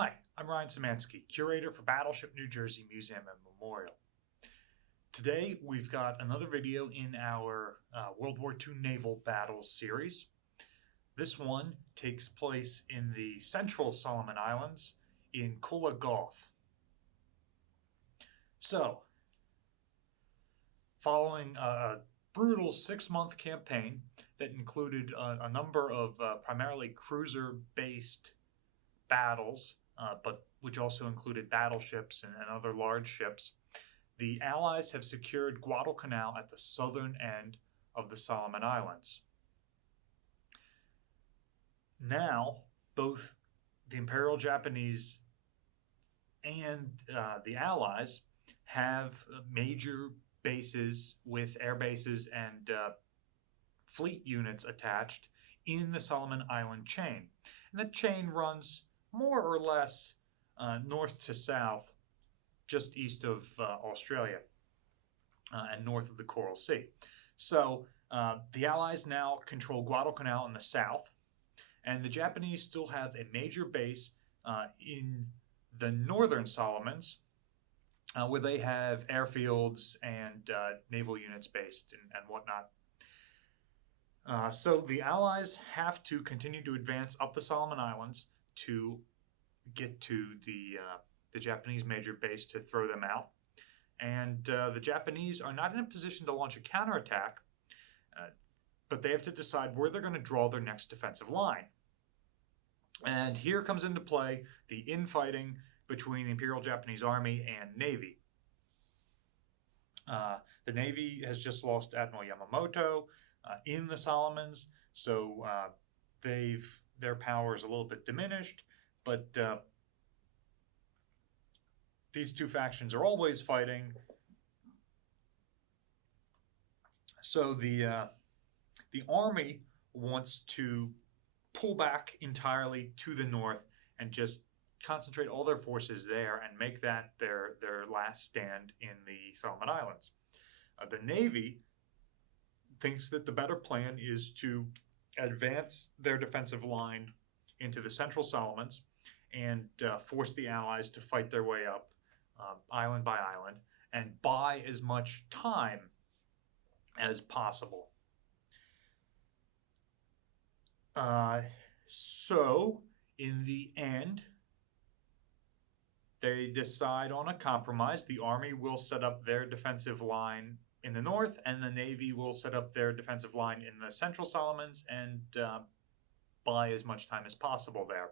Hi, I'm Ryan Szymanski, curator for Battleship New Jersey Museum and Memorial. Today we've got another video in our World War II Naval Battles series. This one takes place in the central Solomon Islands in Kula Gulf. So, following a brutal 6-month campaign that included a number of primarily cruiser-based battles, but which also included battleships and other large ships, the Allies have secured Guadalcanal at the southern end of the Solomon Islands. Now, both the Imperial Japanese and the Allies have major bases with air bases and fleet units attached in the Solomon Island chain. And that chain runs more or less north to south, just east of Australia and north of the Coral Sea. So the Allies now control Guadalcanal in the south, and the Japanese still have a major base in the northern Solomons, where they have airfields and naval units based and whatnot. So the Allies have to continue to advance up the Solomon Islands to get to the Japanese major base to throw them out. And the Japanese are not in a position to launch a counterattack, but they have to decide where they're going to draw their next defensive line. And here comes into play the infighting between the Imperial Japanese Army and Navy. The Navy has just lost Admiral Yamamoto in the Solomons, so their power is a little bit diminished, but these two factions are always fighting. So the Army wants to pull back entirely to the north and just concentrate all their forces there and make that their last stand in the Solomon Islands. The Navy thinks that the better plan is to advance their defensive line into the central Solomons and force the Allies to fight their way up island by island and buy as much time as possible. So in the end, they decide on a compromise. The Army will set up their defensive line in the north, and the Navy will set up their defensive line in the central Solomons and buy as much time as possible there.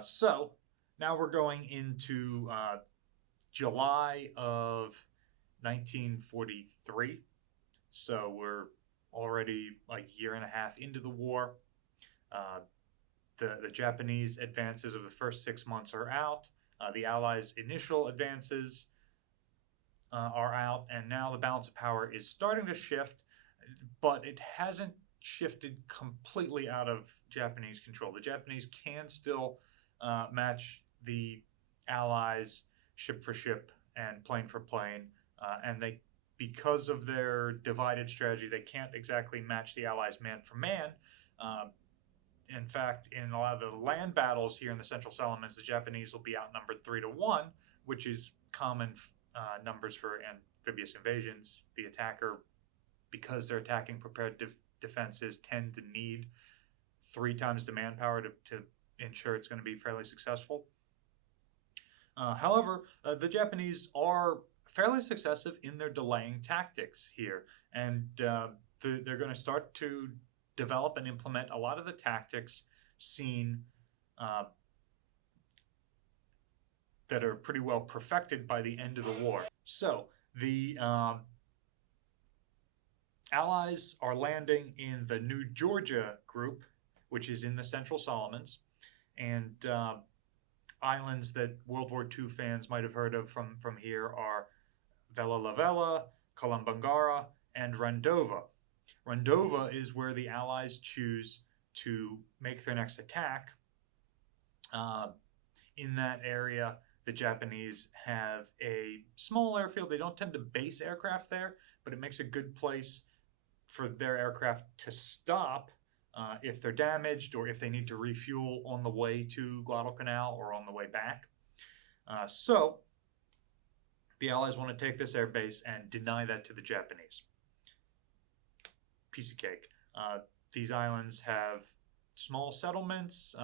So now we're going into July of 1943. So we're already like a year and a half into the war. The Japanese advances of the first 6 months are out. The Allies' initial advances are out, and now the balance of power is starting to shift, but it hasn't shifted completely out of Japanese control. The Japanese can still match the Allies ship for ship and plane for plane, and because of their divided strategy, they can't exactly match the Allies man for man. In fact, in a lot of the land battles here in the Central Solomons, the Japanese will be outnumbered 3-1, which is common numbers for amphibious invasions. The attacker, because they're attacking prepared defenses, tend to need 3 times the manpower to ensure it's going to be fairly successful. However, the Japanese are fairly successive in their delaying tactics here, and they're going to start to develop and implement a lot of the tactics seen that are pretty well perfected by the end of the war. So the Allies are landing in the New Georgia group, which is in the Central Solomons, and islands that World War II fans might have heard of from here are Vella La Vella, Kolombangara, and Rendova. Rendova is where the Allies choose to make their next attack. In that area, the Japanese have a small airfield. They don't tend to base aircraft there, but it makes a good place for their aircraft to stop if they're damaged or if they need to refuel on the way to Guadalcanal or on the way back. So the Allies want to take this airbase and deny that to the Japanese. Piece of cake. These islands have small settlements.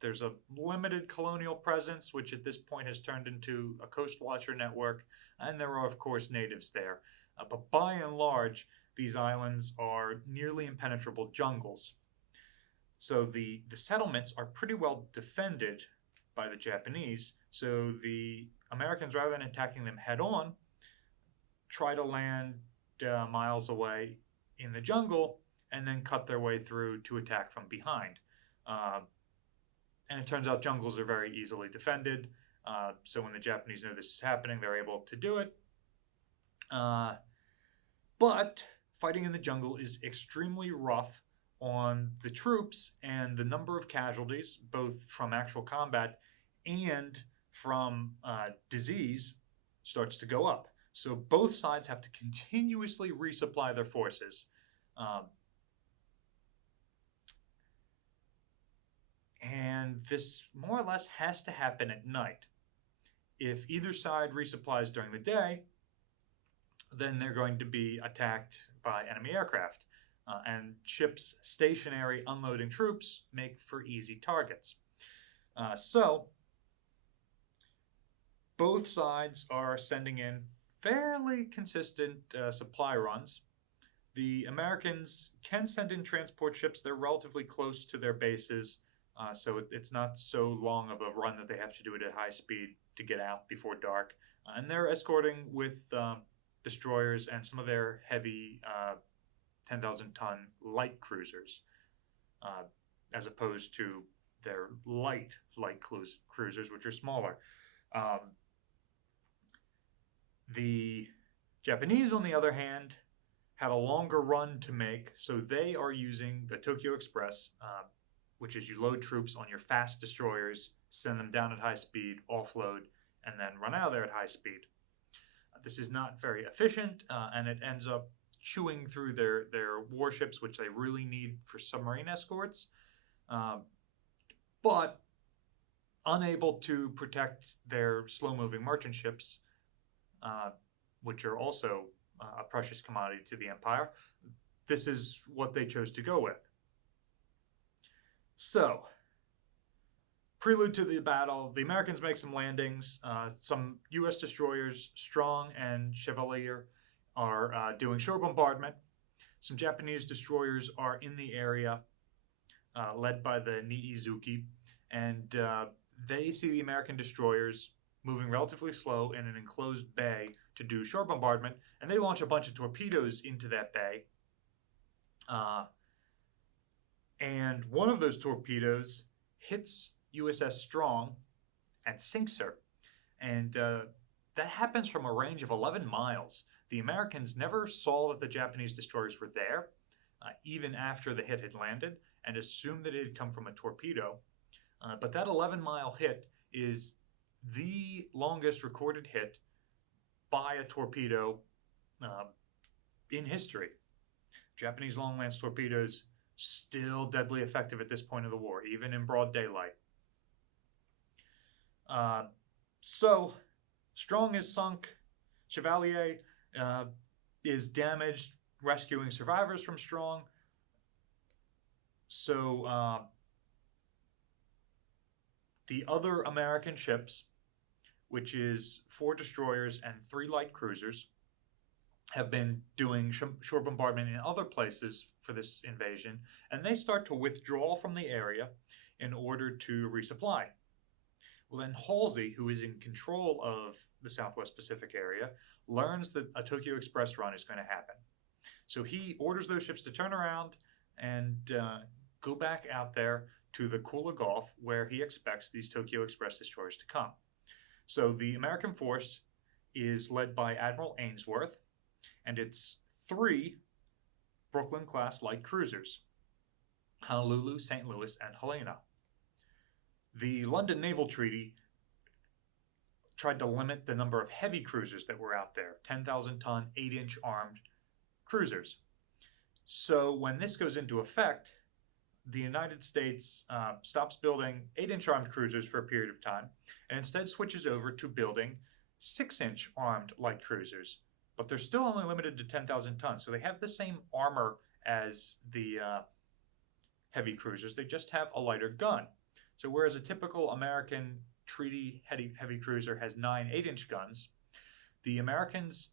There's a limited colonial presence, which at this point has turned into a coast watcher network, and there are, of course, natives there. But by and large, these islands are nearly impenetrable jungles. So the settlements are pretty well defended by the Japanese. So the Americans, rather than attacking them head on, try to land miles away in the jungle and then cut their way through to attack from behind. And it turns out jungles are very easily defended. So when the Japanese know this is happening, they're able to do it. But fighting in the jungle is extremely rough on the troops, and the number of casualties, both from actual combat and from disease, starts to go up. So both sides have to continuously resupply their forces. And this more or less has to happen at night. If either side resupplies during the day, then they're going to be attacked by enemy aircraft. And ships stationary unloading troops make for easy targets. So both sides are sending in fairly consistent supply runs. The Americans can send in transport ships. They're relatively close to their bases, so it's not so long of a run that they have to do it at high speed to get out before dark. And they're escorting with destroyers and some of their heavy 10,000-ton light cruisers, as opposed to their light cruisers, which are smaller. The Japanese, on the other hand, have a longer run to make, so they are using the Tokyo Express, which is you load troops on your fast destroyers, send them down at high speed, offload, and then run out of there at high speed. This is not very efficient, and it ends up chewing through their warships, which they really need for submarine escorts, but unable to protect their slow-moving merchant ships, which are also a precious commodity to the Empire. This is what they chose to go with. So, prelude to the battle, the Americans make some landings. Some U.S. destroyers, Strong and Chevalier, are doing shore bombardment. Some Japanese destroyers are in the area, led by the Niizuki, and they see the American destroyers moving relatively slow in an enclosed bay to do shore bombardment, and they launch a bunch of torpedoes into that bay. And one of those torpedoes hits USS Strong and sinks her. And that happens from a range of 11 miles. The Americans never saw that the Japanese destroyers were there, even after the hit had landed, and assumed that it had come from a torpedo. But that 11-mile hit is the longest recorded hit by a torpedo in history. Japanese long-range torpedoes still deadly effective at this point of the war, even in broad daylight. So, Strong is sunk. Chevalier is damaged, rescuing survivors from Strong. So, the other American ships, which is 4 destroyers and 3 light cruisers, have been doing shore bombardment in other places for this invasion, and they start to withdraw from the area in order to resupply. Well, then Halsey, who is in control of the Southwest Pacific area, learns that a Tokyo Express run is going to happen. So he orders those ships to turn around and go back out there to the Kula Gulf, where he expects these Tokyo Express destroyers to come. So the American force is led by Admiral Ainsworth, and it's 3 Brooklyn-class light cruisers: Honolulu, St. Louis, and Helena. The London Naval Treaty tried to limit the number of heavy cruisers that were out there, 10,000-ton, 8-inch armed cruisers. So when this goes into effect, the United States stops building 8-inch armed cruisers for a period of time and instead switches over to building 6-inch armed light cruisers. But they're still only limited to 10,000 tons, so they have the same armor as the heavy cruisers. They just have a lighter gun. So whereas a typical American treaty heavy cruiser has 9 8-inch guns, the Americans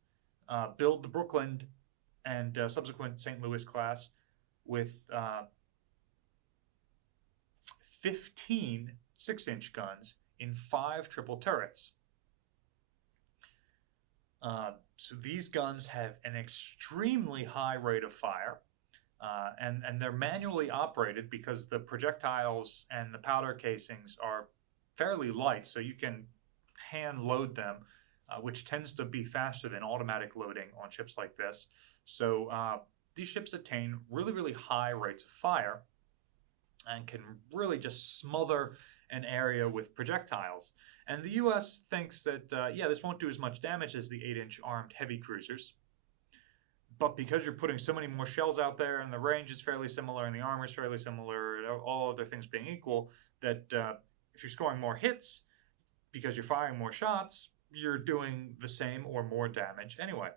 build the Brooklyn and subsequent St. Louis class with 15 6-inch guns in 5 triple turrets. So these guns have an extremely high rate of fire, and they're manually operated because the projectiles and the powder casings are fairly light, so you can hand load them, which tends to be faster than automatic loading on ships like this. So these ships attain really, really high rates of fire and can really just smother an area with projectiles. And the U.S. thinks that, yeah, this won't do as much damage as the 8-inch armed heavy cruisers. But because you're putting so many more shells out there and the range is fairly similar and the armor is fairly similar, all other things being equal, that if you're scoring more hits because you're firing more shots, you're doing the same or more damage anyway.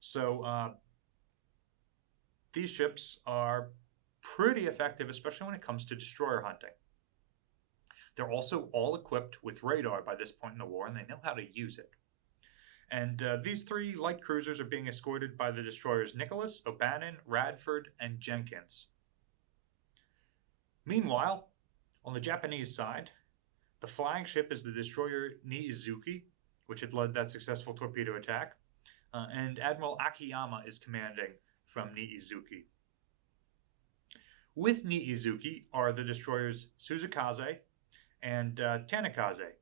So these ships are pretty effective, especially when it comes to destroyer hunting. They're also all equipped with radar by this point in the war, and they know how to use it. And these 3 light cruisers are being escorted by the destroyers Nicholas, O'Bannon, Radford, and Jenkins. Meanwhile, on the Japanese side, the flagship is the destroyer Niizuki, which had led that successful torpedo attack, and Admiral Akiyama is commanding from Niizuki. With Niizuki are the destroyers Suzukaze and Tanikaze,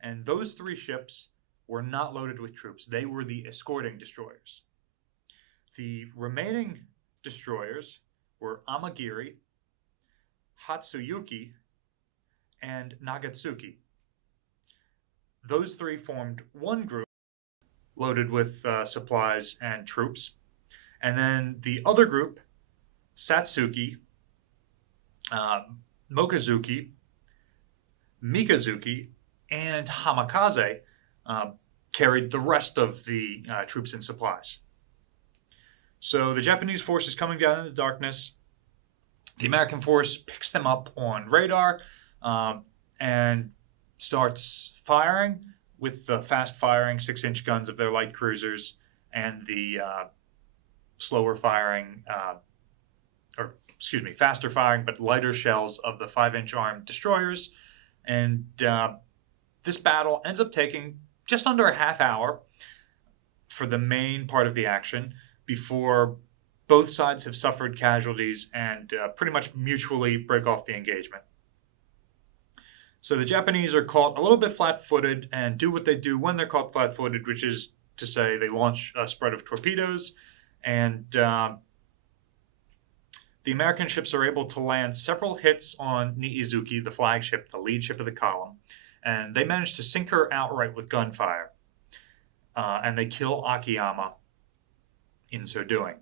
and those 3 ships were not loaded with troops. They were the escorting destroyers. The remaining destroyers were Amagiri, Hatsuyuki, and Nagatsuki. Those 3 formed one group loaded with supplies and troops, and then the other group, Satsuki, Mokazuki, Mikazuki, and Hamakaze carried the rest of the troops and supplies. So the Japanese force is coming down in the darkness. The American force picks them up on radar and starts firing with the fast-firing 6-inch guns of their light cruisers and the faster firing but lighter shells of the 5-inch armed destroyers. And this battle ends up taking just under a half hour for the main part of the action before both sides have suffered casualties and pretty much mutually break off the engagement. So the Japanese are caught a little bit flat-footed and do what they do when they're caught flat-footed, which is to say they launch a spread of torpedoes, and the American ships are able to land several hits on Niizuki, the flagship, the lead ship of the column, and they manage to sink her outright with gunfire, and they kill Akiyama in so doing.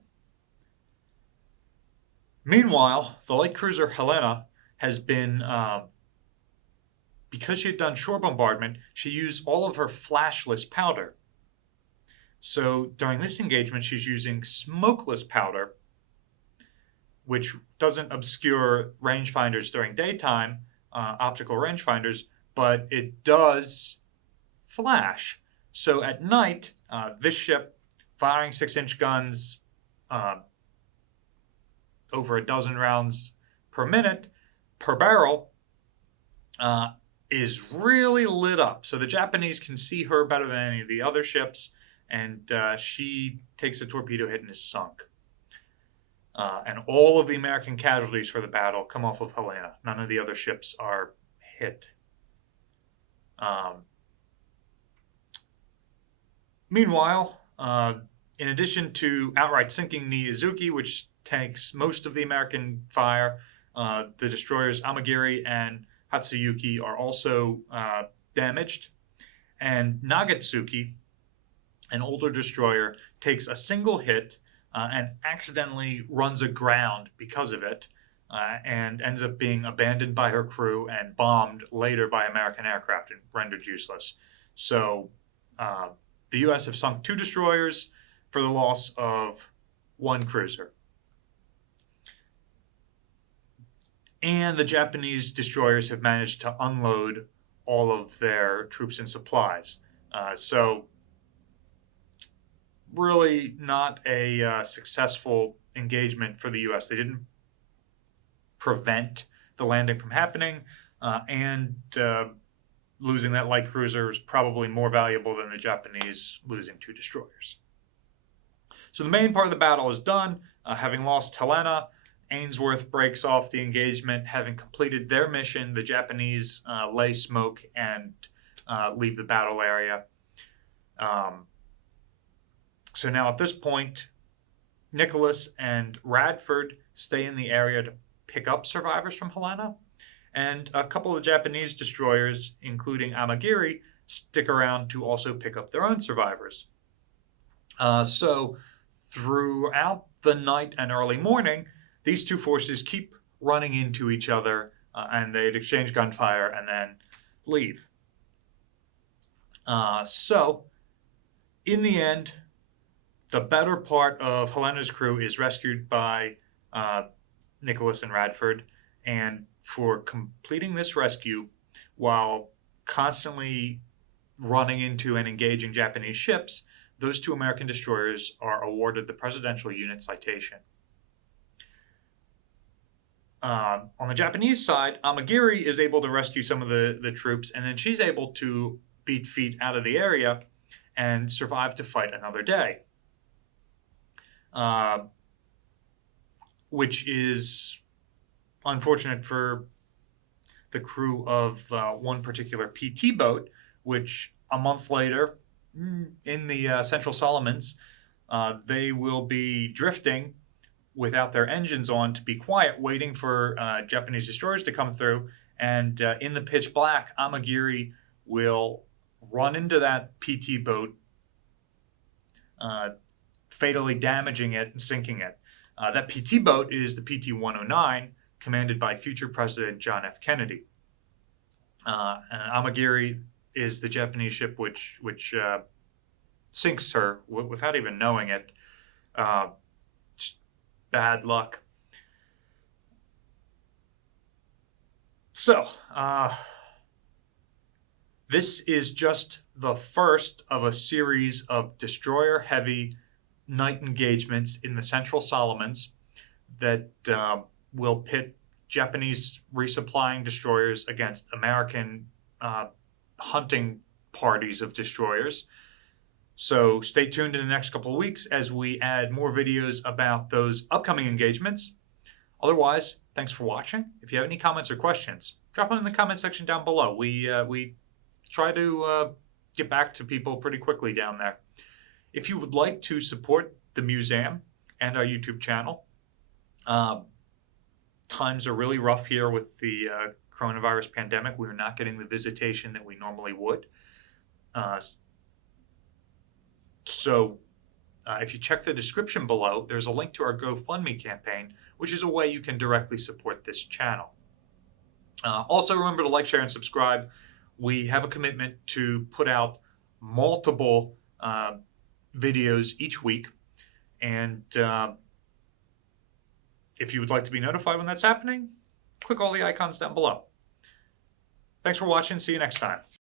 Meanwhile, the light cruiser Helena has been, because she had done shore bombardment, she used all of her flashless powder. So during this engagement, she's using smokeless powder, which doesn't obscure rangefinders during daytime, optical rangefinders, but it does flash. So at night, this ship, firing 6-inch guns, over a dozen rounds per minute, per barrel, is really lit up. So the Japanese can see her better than any of the other ships, and she takes a torpedo hit and is sunk. And all of the American casualties for the battle come off of Helena. None of the other ships are hit. Meanwhile, in addition to outright sinking Niizuki, which takes most of the American fire, the destroyers Amagiri and Hatsuyuki are also damaged. And Nagatsuki, an older destroyer, takes a single hit and accidentally runs aground because of it. and ends up being abandoned by her crew and bombed later by American aircraft and rendered useless. So the U.S. have sunk 2 destroyers for the loss of 1 cruiser. And the Japanese destroyers have managed to unload all of their troops and supplies. So really not a successful engagement for the U.S. They didn't prevent the landing from happening, and losing that light cruiser is probably more valuable than the Japanese losing 2 destroyers. So the main part of the battle is done. Having lost Helena, Ainsworth breaks off the engagement. Having completed their mission, the Japanese lay smoke and leave the battle area. So now at this point, Nicholas and Radford stay in the area to pick up survivors from Helena, and a couple of Japanese destroyers, including Amagiri, stick around to also pick up their own survivors. So throughout the night and early morning, these 2 forces keep running into each other, and they'd exchange gunfire and then leave. So in the end, the better part of Helena's crew is rescued by Nicholas and Radford, and for completing this rescue while constantly running into and engaging Japanese ships, those 2 American destroyers are awarded the Presidential Unit Citation. On the Japanese side, Amagiri is able to rescue some of the troops, and then she's able to beat feet out of the area and survive to fight another day. Which is unfortunate for the crew of one particular PT boat, which a month later, in the Central Solomons, they will be drifting without their engines on to be quiet, waiting for Japanese destroyers to come through. And in the pitch black, Amagiri will run into that PT boat, fatally damaging it and sinking it. That PT boat is the PT-109, commanded by future President John F. Kennedy. And Amagiri is the Japanese ship which sinks her without even knowing it. Bad luck. So, this is just the first of a series of destroyer-heavy night engagements in the Central Solomons that will pit Japanese resupplying destroyers against American hunting parties of destroyers. So stay tuned in the next couple of weeks as we add more videos about those upcoming engagements. Otherwise, thanks for watching. If you have any comments or questions, drop them in the comment section down below. We try to get back to people pretty quickly down there. If you would like to support the museum and our YouTube channel, times are really rough here with the coronavirus pandemic. We're not getting the visitation that we normally would. So if you check the description below, there's a link to our GoFundMe campaign, which is a way you can directly support this channel. Also, remember to like, share, and subscribe. We have a commitment to put out multiple videos each week. And if you would like to be notified when that's happening, click all the icons down below. Thanks for watching. See you next time.